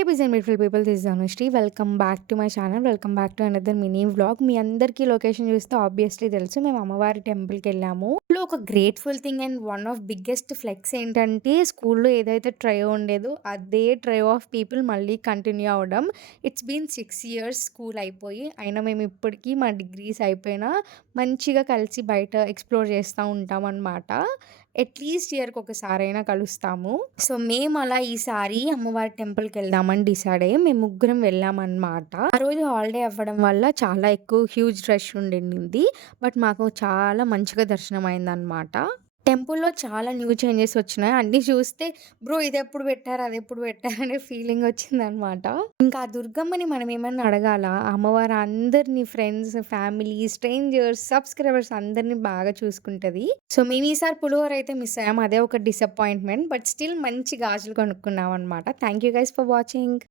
Hey busy and beautiful people, this is Anushree. Welcome back to my channel. Welcome back to another mini vlog. మీ అందరికీ location చూస్తే obviously తెలుసు, మేము అమ్మవారి టెంపుల్కి వెళ్ళాము. లో ఒక grateful thing and one of biggest flex ఏంటంటే, స్కూల్లో ఏదైతే ట్రయో ఉండేదో అదే ట్రయో ఆఫ్ పీపుల్ మళ్ళీ కంటిన్యూ అవ్వడం. ఇట్స్ బీన్ 6 years స్కూల్ అయిపోయి, అయినా మేము ఇప్పటికీ మా డిగ్రీస్ అయిపోయినా మంచిగా కలిసి బయట ఎక్స్ప్లోర్ చేస్తూ ఉంటాం అనమాట. అట్లీస్ట్ ఇయర్‌కి ఒకసారైనా కలుస్తాము. సో, మేము అలా ఈసారి అమ్మవారి టెంపుల్‌కెళ్దామని డిసైడ్ అయ్యాం. మేము ముగ్గురం వెళ్ళామనమాట. ఆ రోజు హాలిడే అవ్వడం వల్ల చాలా ఎక్కువ హ్యూజ్ రష్ ఉండింది. బట్ మాకు చాలా మంచిగా దర్శనం అయిందనమాట. టెంపుల్‌లో చాలా న్యూ చేంజెస్ వచ్చినాయి. అన్నీ చూస్తే బ్రో ఇదెప్పుడు పెట్టారు, అదెప్పుడు పెట్టారు అనే ఫీలింగ్ వచ్చిందనమాట. ఇంకా ఆ దుర్గమ్మని మనం ఏమన్నా అడగాలా? అమ్మవారు అందరిని ఫ్రెండ్స్, ఫ్యామిలీ, స్ట్రేంజర్స్, సబ్‌స్క్రైబర్స్ అందరిని బాగా చూసుకుంటది. సో, మేము ఈసారి పులిహోర అయితే మిస్ అయ్యాం. అదే ఒక డిసప్పాయింట్‌మెంట్. బట్ స్టిల్ మంచి గాజులు కొనుక్కున్నామనమాట. Thank you guys for watching.